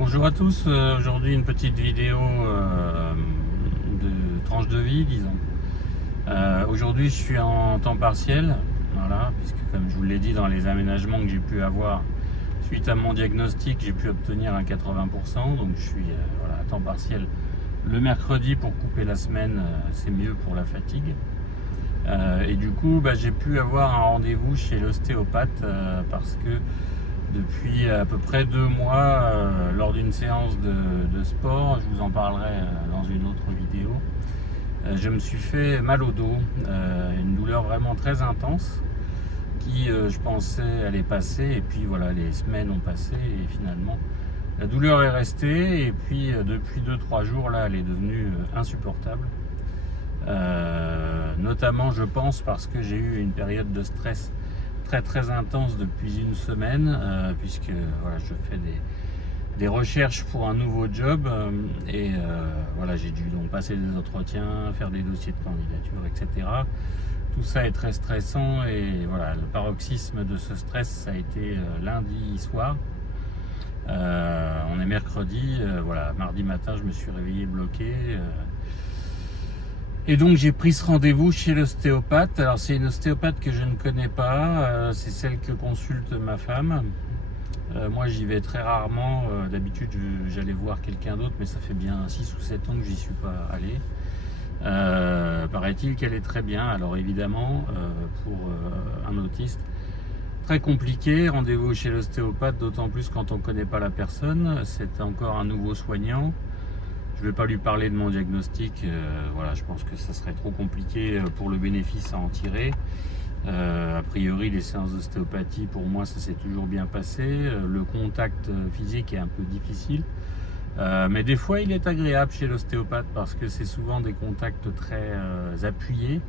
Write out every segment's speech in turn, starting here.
Bonjour à tous, aujourd'hui une petite vidéo de tranche de vie, disons. Aujourd'hui je suis en temps partiel, voilà, puisque comme je vous l'ai dit dans les aménagements que j'ai pu avoir suite à mon diagnostic, j'ai pu obtenir un 80%, donc je suis voilà, à temps partiel le mercredi pour couper la semaine, c'est mieux pour la fatigue. Et du coup j'ai pu avoir un rendez-vous chez l'ostéopathe parce que depuis à peu près 2 mois, lors d'une séance de sport, je vous en parlerai dans une autre vidéo, je me suis fait mal au dos, une douleur vraiment très intense qui je pensais allait passer, et puis voilà, les semaines ont passé et finalement la douleur est restée, et puis depuis 2-3 jours là elle est devenue insupportable, notamment je pense parce que j'ai eu une période de stress très intense depuis une semaine, puisque voilà, je fais des recherches pour un nouveau job, et voilà, j'ai dû donc passer des entretiens, faire des dossiers de candidature, etc. Tout ça est très stressant, et voilà, le paroxysme de ce stress, ça a été lundi soir. On est mercredi, voilà, mardi matin je me suis réveillé bloqué. Et donc j'ai pris ce rendez-vous chez l'ostéopathe. Alors c'est une ostéopathe que je ne connais pas, c'est celle que consulte ma femme. Moi j'y vais très rarement, d'habitude j'allais voir quelqu'un d'autre, mais ça fait bien 6 ou 7 ans que j'y suis pas allé. Paraît-il qu'elle est très bien. Alors évidemment, pour un autiste, très compliqué, rendez-vous chez l'ostéopathe, d'autant plus quand on ne connaît pas la personne, c'est encore un nouveau soignant. Je ne vais pas lui parler de mon diagnostic, voilà, je pense que ça serait trop compliqué pour le bénéfice à en tirer. A priori, les séances d'ostéopathie, pour moi, ça s'est toujours bien passé. Le contact physique est un peu difficile, mais des fois, il est agréable chez l'ostéopathe parce que c'est souvent des contacts très appuyés.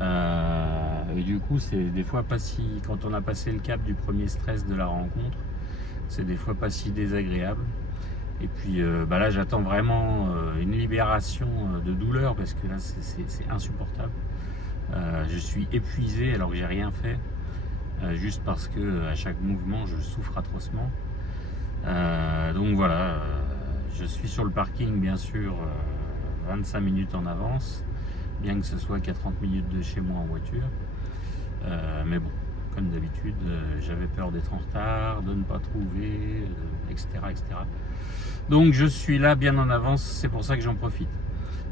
Et du coup, c'est des fois pas si, quand on a passé le cap du premier stress de la rencontre, c'est des fois pas si désagréable. Et puis là j'attends vraiment une libération de douleur, parce que là c'est insupportable. Je suis épuisé alors que j'ai rien fait, juste parce que à chaque mouvement je souffre atrocement. Donc voilà, je suis sur le parking bien sûr, 25 minutes en avance, bien que ce soit qu'à 30 minutes de chez moi en voiture. Mais bon, comme d'habitude, j'avais peur d'être en retard, de ne pas trouver, etc., etc. Donc je suis là bien en avance, c'est pour ça que j'en profite.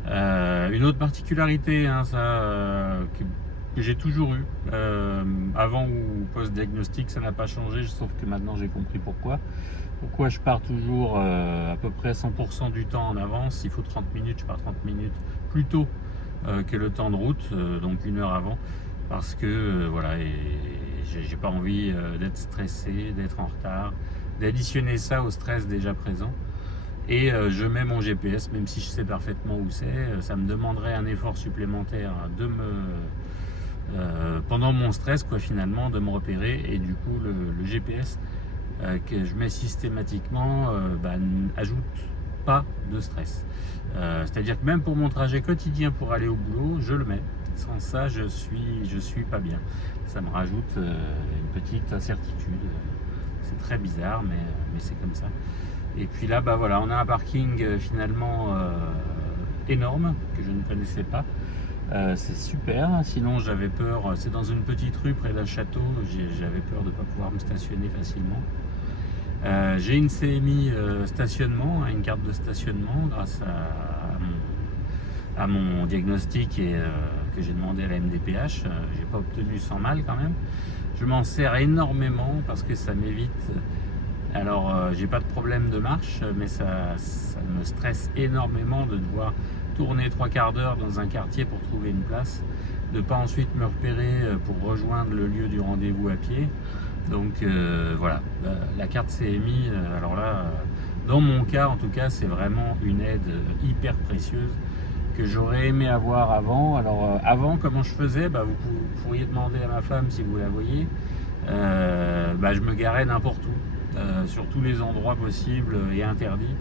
Une autre particularité, hein, que j'ai toujours eu, avant ou post-diagnostic, ça n'a pas changé, sauf que maintenant j'ai compris pourquoi. Pourquoi je pars toujours à peu près 100% du temps en avance. Il faut 30 minutes, je pars 30 minutes plus tôt que le temps de route, donc 1 heure avant, parce que voilà, et j'ai pas envie d'être stressé, d'être en retard, d'additionner ça au stress déjà présent. Et je mets mon GPS, même si je sais parfaitement où c'est, ça me demanderait un effort supplémentaire de pendant mon stress, quoi, finalement, de me repérer. Et du coup le GPS que je mets systématiquement ajoute pas de stress. C'est-à-dire que même pour mon trajet quotidien pour aller au boulot, je le mets. Sans ça, je suis pas bien. Ça me rajoute une petite incertitude. C'est très bizarre, mais c'est comme ça. Et puis là, voilà, on a un parking finalement énorme que je ne connaissais pas. C'est super. Sinon, j'avais peur. C'est dans une petite rue près d'un château. J'avais peur de ne pas pouvoir me stationner facilement. J'ai une CMI stationnement, une carte de stationnement grâce à mon diagnostic, et que j'ai demandé à la MDPH. J'ai pas obtenu sans mal quand même. Je m'en sers énormément parce que ça m'évite. Alors j'ai pas de problème de marche, mais ça me stresse énormément de devoir tourner 3/4 d'heure dans un quartier pour trouver une place, de pas ensuite me repérer pour rejoindre le lieu du rendez-vous à pied. Donc voilà, la carte CMI, alors là, dans mon cas en tout cas, c'est vraiment une aide hyper précieuse que j'aurais aimé avoir avant. Alors avant, comment je faisais, vous pourriez demander à ma femme si vous la voyez. Je me garais n'importe où, sur tous les endroits possibles et interdits,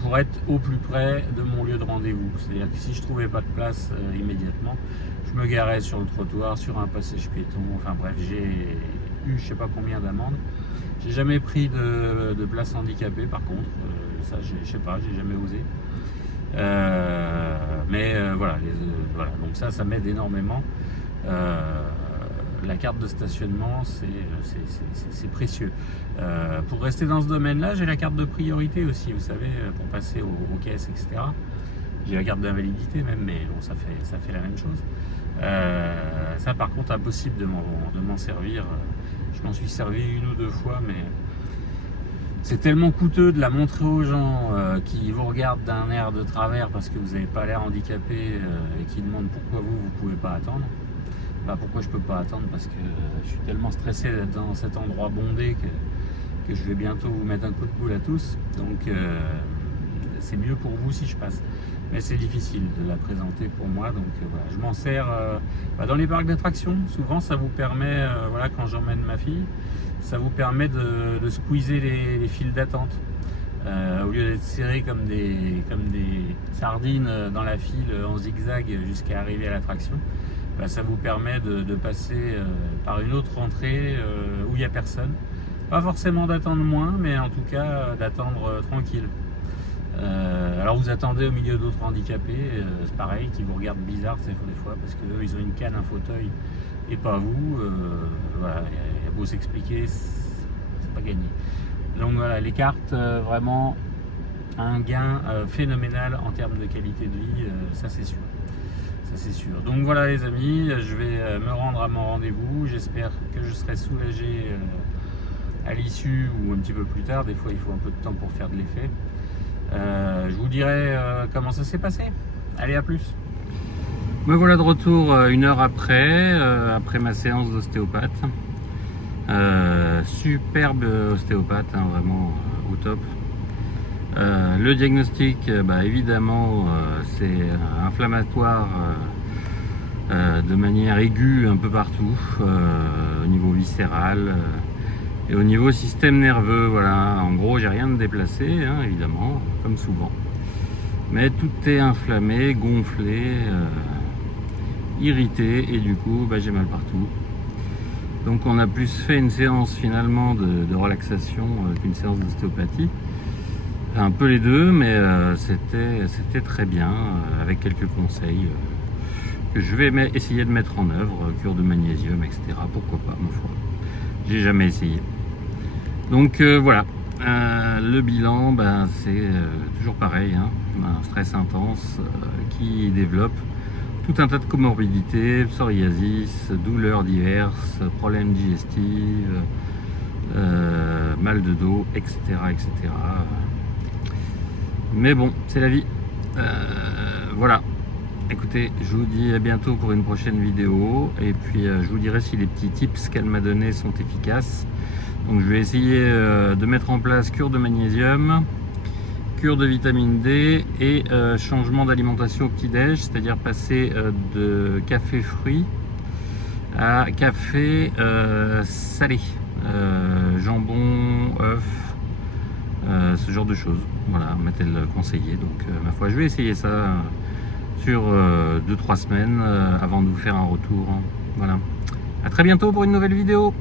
pour être au plus près de mon lieu de rendez-vous. C'est-à-dire que si je trouvais pas de place immédiatement, je me garais sur le trottoir, sur un passage piéton. Enfin bref, eu je sais pas combien d'amendes. J'ai jamais pris de place handicapée par contre, ça je sais pas, j'ai jamais osé. Voilà, voilà, donc ça m'aide énormément. La carte de stationnement, c'est précieux. Pour rester dans ce domaine-là, j'ai la carte de priorité aussi, vous savez, pour passer aux caisses, etc. J'ai la carte d'invalidité même, mais bon, ça fait la même chose. Ça, par contre, impossible de m'en servir. Je m'en suis servi 1 ou 2 fois, mais c'est tellement coûteux de la montrer aux gens qui vous regardent d'un air de travers parce que vous n'avez pas l'air handicapé et qui demandent pourquoi vous pouvez pas attendre. Bah, pourquoi je peux pas attendre? Parce que je suis tellement stressé d'être dans cet endroit bondé que je vais bientôt vous mettre un coup de boule à tous. Donc c'est mieux pour vous si je passe. Mais c'est difficile de la présenter pour moi. Donc voilà, je m'en sers dans les parcs d'attractions. Souvent ça vous permet, voilà, quand j'emmène ma fille, ça vous permet de squeezer les files d'attente. Au lieu d'être serré comme des sardines dans la file en zigzag jusqu'à arriver à l'attraction, bah, ça vous permet de passer par une autre entrée où il n'y a personne. Pas forcément d'attendre moins, mais en tout cas d'attendre tranquille. Alors vous attendez au milieu d'autres handicapés, c'est pareil, qui vous regardent bizarre des fois parce qu'eux ils ont une canne, un fauteuil et pas vous. Voilà, il y a beau s'expliquer, c'est pas gagné. Donc voilà, les cartes, vraiment un gain phénoménal en termes de qualité de vie, ça c'est sûr. Ça c'est sûr. Donc voilà les amis, je vais me rendre à mon rendez-vous. J'espère que je serai soulagé à l'issue ou un petit peu plus tard. Des fois il faut un peu de temps pour faire de l'effet. Je vous dirai comment ça s'est passé. Allez, à plus. Me voilà de retour 1 heure après ma séance d'ostéopathe. Superbe ostéopathe, hein, vraiment au top. Le diagnostic, bah, évidemment, c'est inflammatoire de manière aiguë un peu partout, au niveau viscéral et au niveau système nerveux. Voilà, en gros, j'ai rien de déplacé, hein, évidemment, comme souvent. Mais tout est inflammé, gonflé, irrité, et du coup, bah, j'ai mal partout. Donc on a plus fait une séance finalement de relaxation qu'une séance d'ostéopathie. Un peu les deux, mais c'était très bien, avec quelques conseils que je vais essayer de mettre en œuvre, cure de magnésium, etc. Pourquoi pas, ma foi. J'ai jamais essayé. Donc voilà, le bilan, ben, c'est toujours pareil, hein, un stress intense qui développe tout un tas de comorbidités, psoriasis, douleurs diverses, problèmes digestifs, mal de dos, etc., etc. Mais bon, c'est la vie. Voilà. Écoutez, je vous dis à bientôt pour une prochaine vidéo. Et puis, je vous dirai si les petits tips qu'elle m'a donnés sont efficaces. Donc, je vais essayer de mettre en place cure de magnésium, cure de vitamine D et changement d'alimentation au petit-déj, c'est-à-dire passer de café fruits à café salé, jambon, œuf, ce genre de choses. Voilà, m'a-t-elle conseillé. Donc ma foi, je vais essayer ça sur 2-3 semaines avant de vous faire un retour. Voilà. À très bientôt pour une nouvelle vidéo.